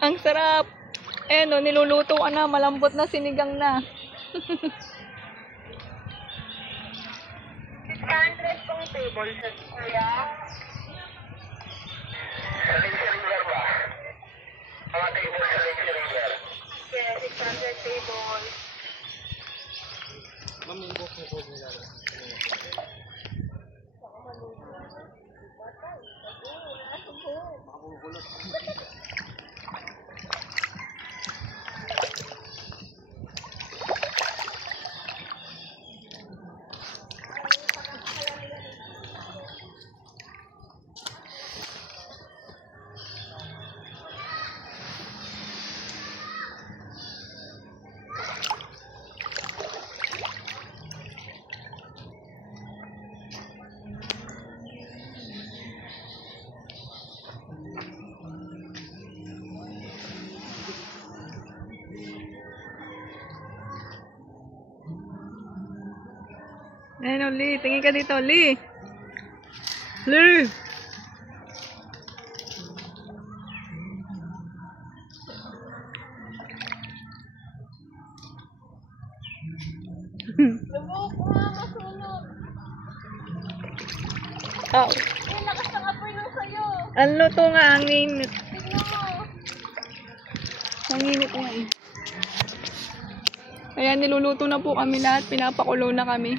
Ang sarap. Ayan o, niluluto ka na. Malambot na, sinigang na. 600 pong table sa kuya. Sa Lazy River ba? Mga table sa Lazy River. Yes, 600 table. Mamingkok mo po nila. Ayan o, Lee. Tingin ka dito, Lee. Lee! Lubog ko nga masunod. Oh. Ay, lakas ng apoy nung sayo. Ang luto nga, ang init. Tignan mo. Ang init nga eh. Kaya niluluto na po kami lahat. Pinapakulo na kami.